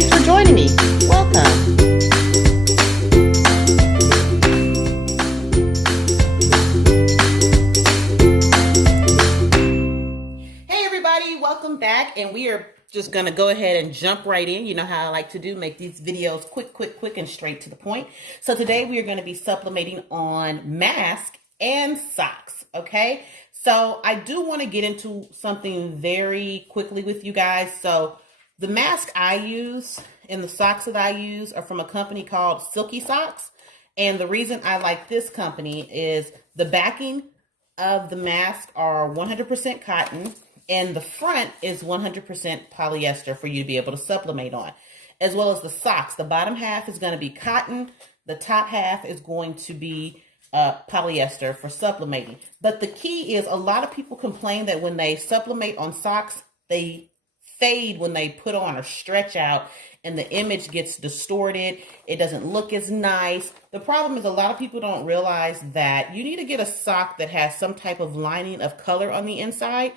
Thanks for joining me. Welcome. Hey everybody, welcome back, and we are just going to go ahead and jump right in. You know how I like to do, make these videos quick and straight to the point. So today we are going to be sublimating on mask and socks, okay? So I do want to get into something very quickly with you guys. So the mask I use and the socks that I use are from a company called Silky Socks. And the reason I like this company is the backing of the mask are 100% cotton, and the front is 100% polyester for you to be able to sublimate on, as well as the socks. The bottom half is going to be cotton. The top half is going to be polyester for sublimating. But the key is a lot of people complain that when they sublimate on socks, they fade when they put on or stretch out, and the image gets distorted. It doesn't look as nice. The problem is a lot of people don't realize that you need to get a sock that has some type of lining of color on the inside.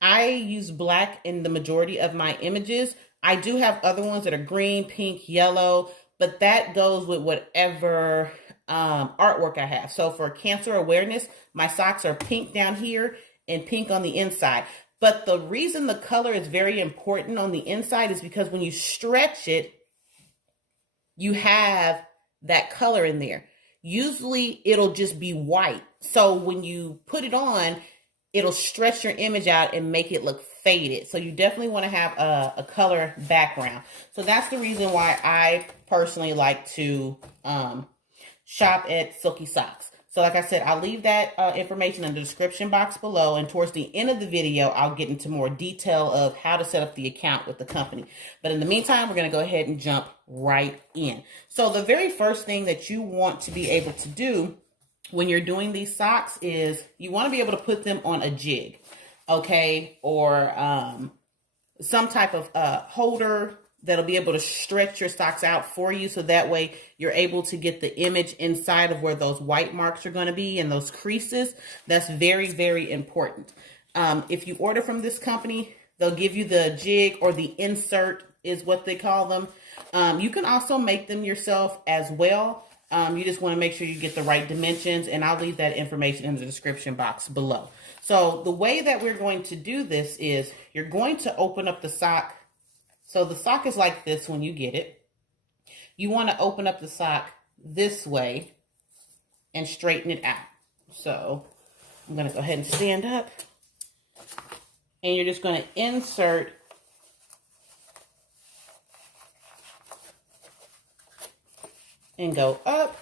I use black in the majority of my images. I do have other ones that are green, pink, yellow, but that goes with whatever artwork I have. So for cancer awareness, my socks are pink down here and pink on the inside. But the reason the color is very important on the inside is because when you stretch it, you have that color in there. Usually it'll just be white. So when you put it on, it'll stretch your image out and make it look faded. So you definitely want to have a color background. So that's the reason why I personally like to shop at Silky Socks. So like I said, I'll leave that information in the description box below. And towards the end of the video, I'll get into more detail of how to set up the account with the company. But in the meantime, we're going to go ahead and jump right in. So the very first thing that you want to be able to do when you're doing these socks is you want to be able to put them on a jig, okay? Or some type of holder that'll be able to stretch your socks out for you, so that way you're able to get the image inside of where those white marks are going to be and those creases. That's very, very important. If you order from this company, they'll give you the jig, or the insert is what they call them. You can also make them yourself as well. You just want to make sure you get the right dimensions, and I'll leave that information in the description box below. So the way that we're going to do this is you're going to open up the sock. So the sock is like this when you get it. You want to open up the sock this way and straighten it out. So I'm going to go ahead and stand up, and you're just going to insert and go up.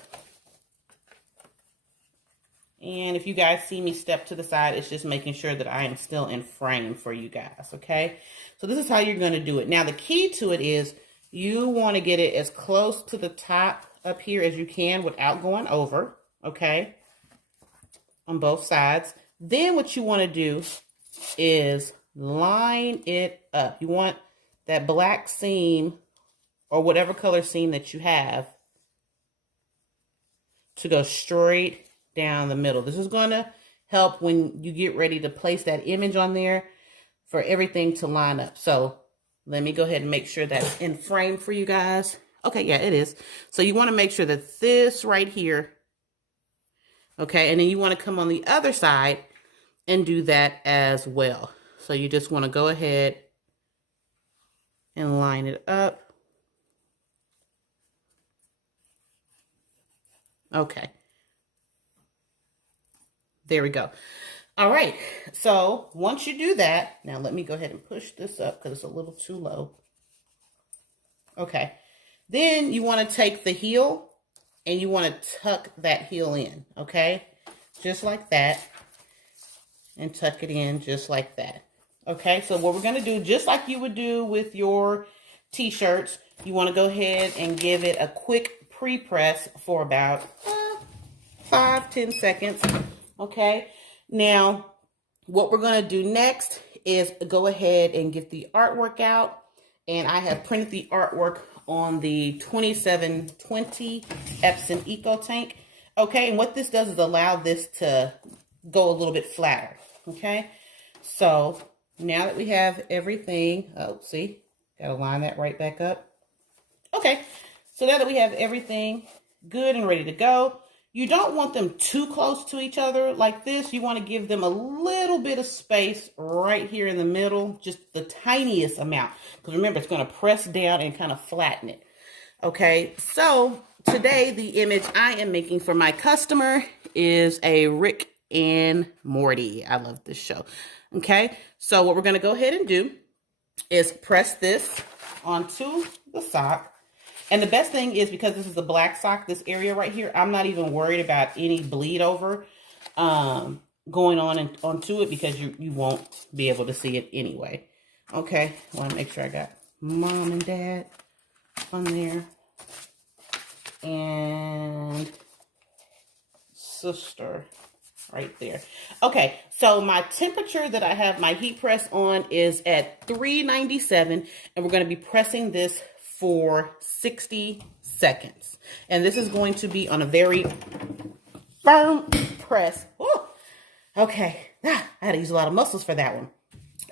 And if you guys see me step to the side, it's just making sure that I am still in frame for you guys, okay? So this is how you're going to do it. Now, the key to it is you want to get it as close to the top up here as you can without going over, okay? On both sides. Then what you want to do is line it up. You want that black seam, or whatever color seam that you have, to go straight down the middle. This is going to help when you get ready to place that image on there for everything to line up. So let me go ahead and make sure that's in frame for you guys. Okay, yeah, it is. So you want to make sure that this right here, okay, and then you want to come on the other side and do that as well. So you just want to go ahead and line it up. Okay. There we go. All right. So once you do that, now let me go ahead and push this up because it's a little too low. Okay. Then you want to take the heel and you want to tuck that heel in. Okay. Just like that. And tuck it in just like that. Okay. So what we're going to do, just like you would do with your t-shirts, you want to go ahead and give it a quick pre-press for about 5-10 seconds. Okay, now what we're going to do next is go ahead and get the artwork out. And I have printed the artwork on the 2720 Epson Eco Tank. Okay, and what this does is allow this to go a little bit flatter. Okay, so now that we have everything, oh, see, got to line that right back up. Okay, so now that we have everything good and ready to go, you don't want them too close to each other like this. You want to give them a little bit of space right here in the middle, just the tiniest amount. Because remember, it's going to press down and kind of flatten it. Okay, so today the image I am making for my customer is a Rick and Morty. I love this show. Okay, so what we're going to go ahead and do is press this onto the sock. And the best thing is, because this is a black sock, this area right here, I'm not even worried about any bleed over going on and onto it, because you won't be able to see it anyway. Okay, I want to make sure I got mom and dad on there and sister right there. Okay, so my temperature that I have my heat press on is at 397, and we're going to be pressing this for 60 seconds. And this is going to be on a very firm press. Woo! Okay, I had to use a lot of muscles for that one.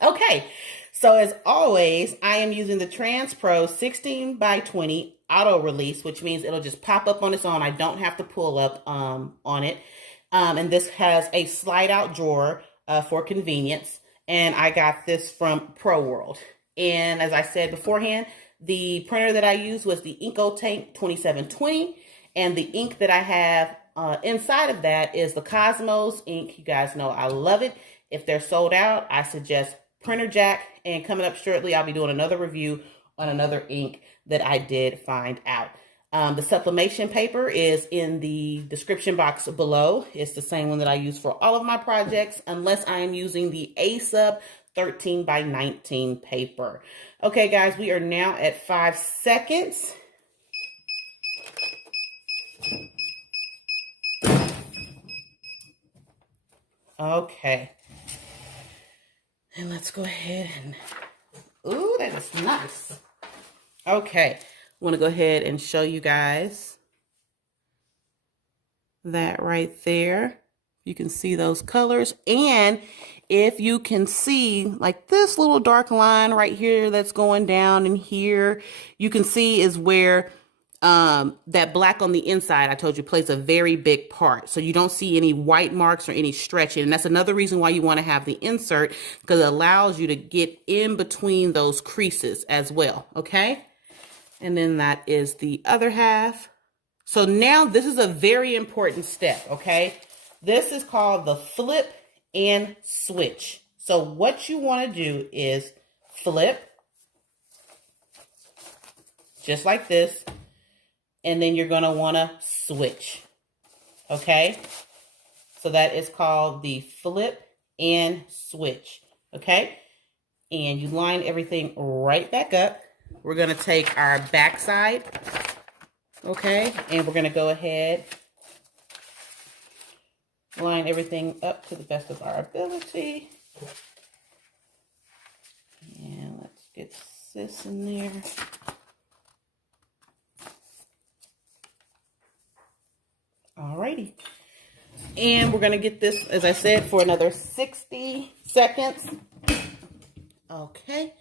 Okay, so as always, I am using the Trans Pro 16 by 20 auto release, which means it'll just pop up on its own. I don't have to pull up on it. And this has a slide out drawer for convenience. And I got this from Pro World. And as I said beforehand, the printer that I used was the IncoTank 2720. And the ink that I have inside of that is the Cosmos ink. You guys know I love it. If they're sold out, I suggest Printer Jack. And coming up shortly, I'll be doing another review on another ink that I did find out. The sublimation paper is in the description box below. It's the same one that I use for all of my projects, unless I am using the A-Sub 13 by 19 paper. Okay, guys, we are now at 5 seconds. Okay. And let's go ahead and, ooh, that is nice. Okay. I want to go ahead and show you guys that right there. You can see those colors. And if you can see like this little dark line right here that's going down in here, you can see is where that black on the inside, I told you, plays a very big part. So you don't see any white marks or any stretching. And that's another reason why you want to have the insert, because it allows you to get in between those creases as well. Okay. And then that is the other half. So now this is a very important step, okay? This is called the flip and switch. So what you want to do is flip, just like this, and then you're going to want to switch, okay? So that is called the flip and switch, okay? And you line everything right back up. We're going to take our back side, okay, and we're going to go ahead, line everything up to the best of our ability. And let's get this in there. Alrighty. And we're going to get this, as I said, for another 60 seconds. Okay.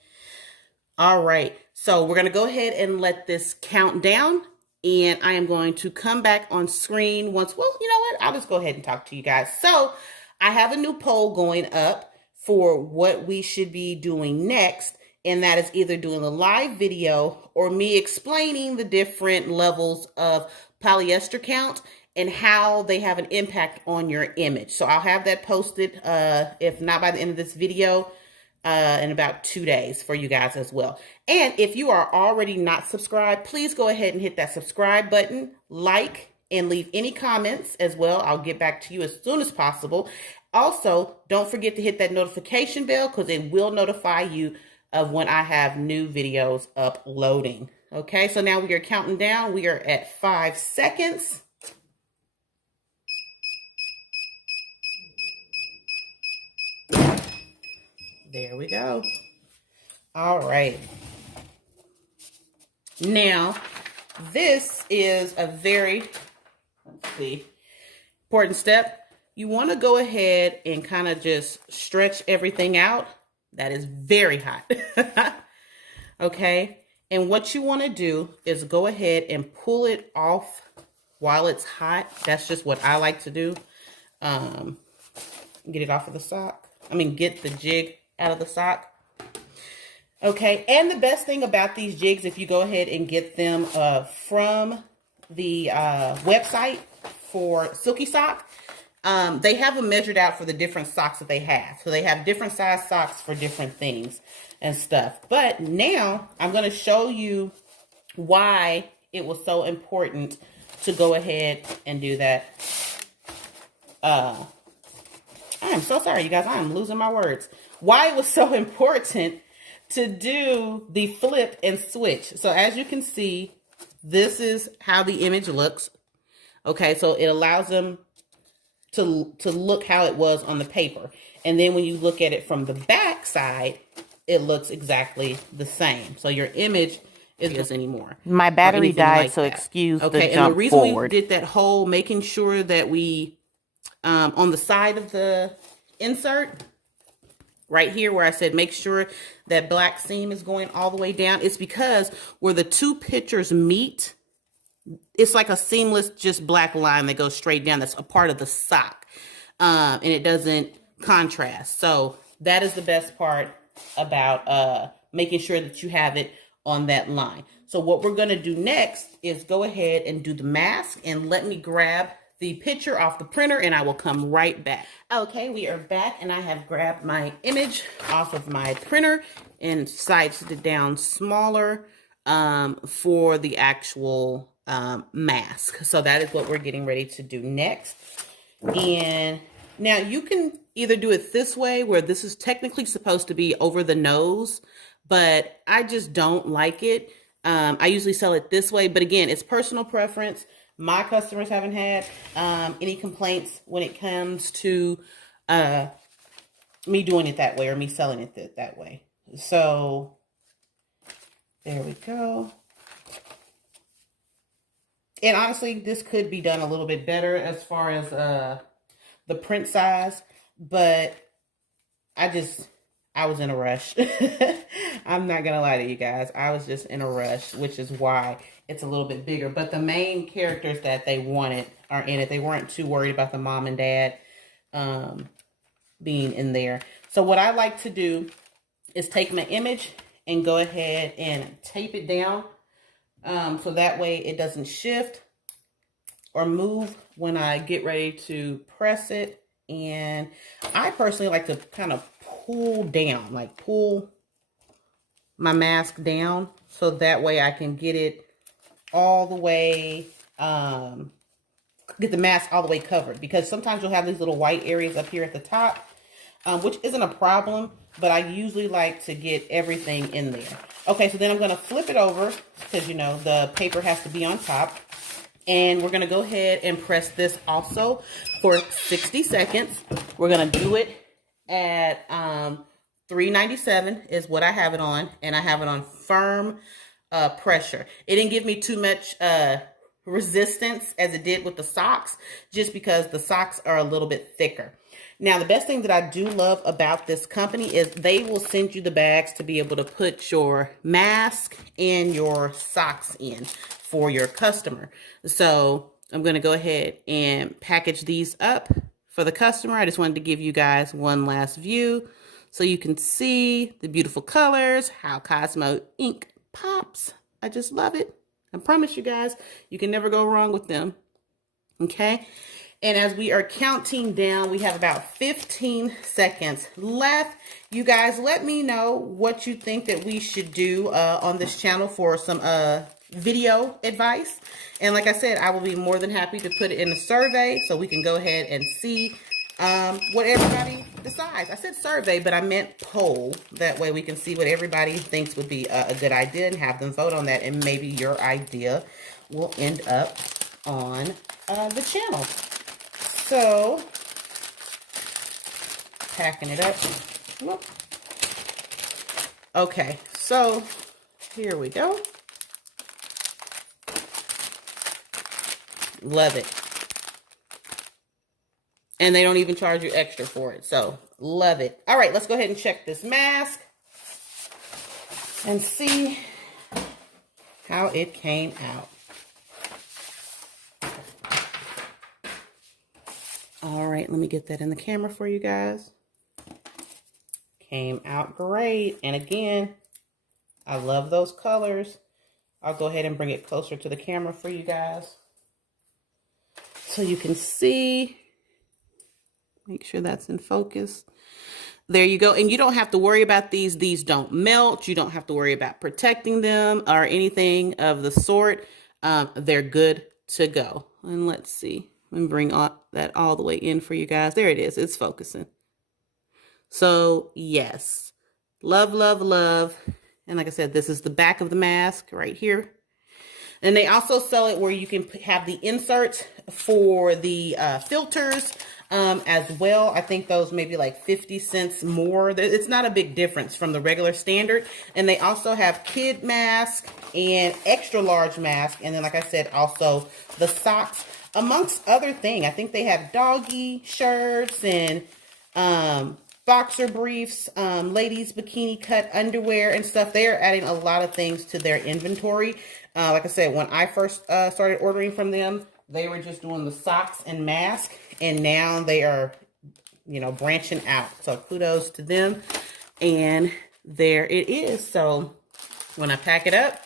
All right, so we're going to go ahead and let this count down, and I am going to come back on screen once, well, you know what, I'll just go ahead and talk to you guys. So I have a new poll going up for what we should be doing next, and that is either doing a live video or me explaining the different levels of polyester count and how they have an impact on your image. So I'll have that posted, if not by the end of this video, in about 2 days for you guys as well. And if you are already not subscribed, please go ahead and hit that subscribe button, like, and leave any comments as well. I'll get back to you as soon as possible. Also, don't forget to hit that notification bell, because it will notify you of when I have new videos uploading. Okay, so now we are counting down. We are at 5 seconds. There we go. All right. Now, this is a very, let's see, important step. You want to go ahead and kind of just stretch everything out. That is very hot. Okay. And what you want to do is go ahead and pull it off while it's hot. That's just what I like to do. Get it off of the sock. Get the jig out of the sock. Okay, and the best thing about these jigs, if you go ahead and get them from the website for Silky Sock, they have them measured out for the different socks that they have. So they have different size socks for different things and stuff. But now I'm going to show you why it was so important to go ahead and do that. I am so sorry, you guys. I'm losing my words. Why it was so important to do the flip and switch. So as you can see, this is how the image looks. Okay, so it allows them to look how it was on the paper. And then when you look at it from the back side, it looks exactly the same. So your image isn't this anymore. My battery died, so excuse the jump forward. And the reason we did that whole making sure that we, on the side of the insert, right here where I said make sure that black seam is going all the way down, it's because where the two pictures meet, it's like a seamless just black line that goes straight down. That's a part of the sock, and it doesn't contrast. So that is the best part about making sure that you have it on that line. So what we're going to do next is go ahead and do the mask, and let me grab the picture off the printer and I will come right back. Okay, we are back, and I have grabbed my image off of my printer and sized it down smaller for the actual mask. So that is what we're getting ready to do next. And now you can either do it this way, where this is technically supposed to be over the nose, but I just don't like it. I usually sell it this way, but again, it's personal preference. My customers haven't had any complaints when it comes to me doing it that way or me selling it that way. So there we go. And honestly, this could be done a little bit better as far as the print size, but I was in a rush. I'm not going to lie to you guys. I was just in a rush, which is why it's a little bit bigger. But the main characters that they wanted are in it. They weren't too worried about the mom and dad being in there. So what I like to do is take my image and go ahead and tape it down. So that way it doesn't shift or move when I get ready to press it. And I personally like to kind of pull down, like pull my mask down, so that way I can get it all the way, get the mask all the way covered, because sometimes you'll have these little white areas up here at the top, which isn't a problem, but I usually like to get everything in there. Okay, so then I'm going to flip it over, because you know the paper has to be on top, and we're going to go ahead and press this also for 60 seconds. We're going to do it at 397 is what I have it on, and I have it on firm pressure. It didn't give me too much resistance as it did with the socks, just because the socks are a little bit thicker. Now, the best thing that I do love about this company is they will send you the bags to be able to put your mask and your socks in for your customer. So I'm going to go ahead and package these up for the customer. I just wanted to give you guys one last view so you can see the beautiful colors, how Cosmo ink pops. I just love it. I promise you guys, you can never go wrong with them. Okay. And as we are counting down, we have about 15 seconds left. You guys, let me know what you think that we should do on this channel for some video advice. And like I said, I will be more than happy to put it in a survey so we can go ahead and see what everybody decides. I said survey, but I meant poll. That way we can see what everybody thinks would be a good idea and have them vote on that. And maybe your idea will end up on the channel. So, packing it up. Whoop. Okay, so here we go. Love it. And they don't even charge you extra for it. So, love it. All right, let's go ahead and check this mask and see how it came out. All right, let me get that in the camera for you guys. Came out great. And again, I love those colors. I'll go ahead and bring it closer to the camera for you guys so you can see. Make sure that's in focus. There you go. And you don't have to worry about these. These don't melt. You don't have to worry about protecting them or anything of the sort. They're good to go. And let's see. Let me bring that all the way in for you guys. There it is. It's focusing. So yes, love, love, love. And like I said, this is the back of the mask right here. And they also sell it where you can have the inserts for the filters as well. I think those may be like 50 cents more. It's not a big difference from the regular standard. And they also have kid mask and extra large mask. And then, like I said, also the socks, amongst other things. I think they have doggy shirts and boxer briefs, ladies bikini cut underwear and stuff. They are adding a lot of things to their inventory. Like I said, when I first started ordering from them, they were just doing the socks and mask, and now they are, you know, branching out. So kudos to them. And there it is. So when I pack it up,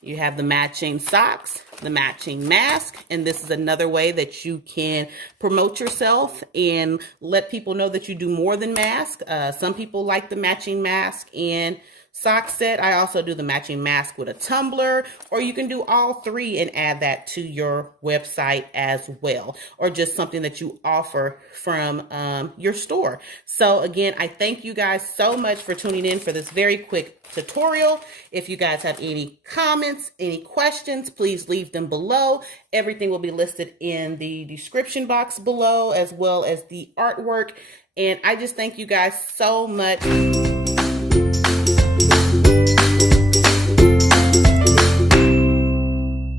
you have the matching socks, the matching mask, and this is another way that you can promote yourself and let people know that you do more than mask. Some people like the matching mask and sock set. I also do the matching mask with a tumbler, or you can do all three and add that to your website as well, or just something that you offer from your store. So again, I thank you guys so much for tuning in for this very quick tutorial. If you guys have any comments, any questions, please leave them below. Everything will be listed in the description box below, as well as the artwork. And I just thank you guys so much.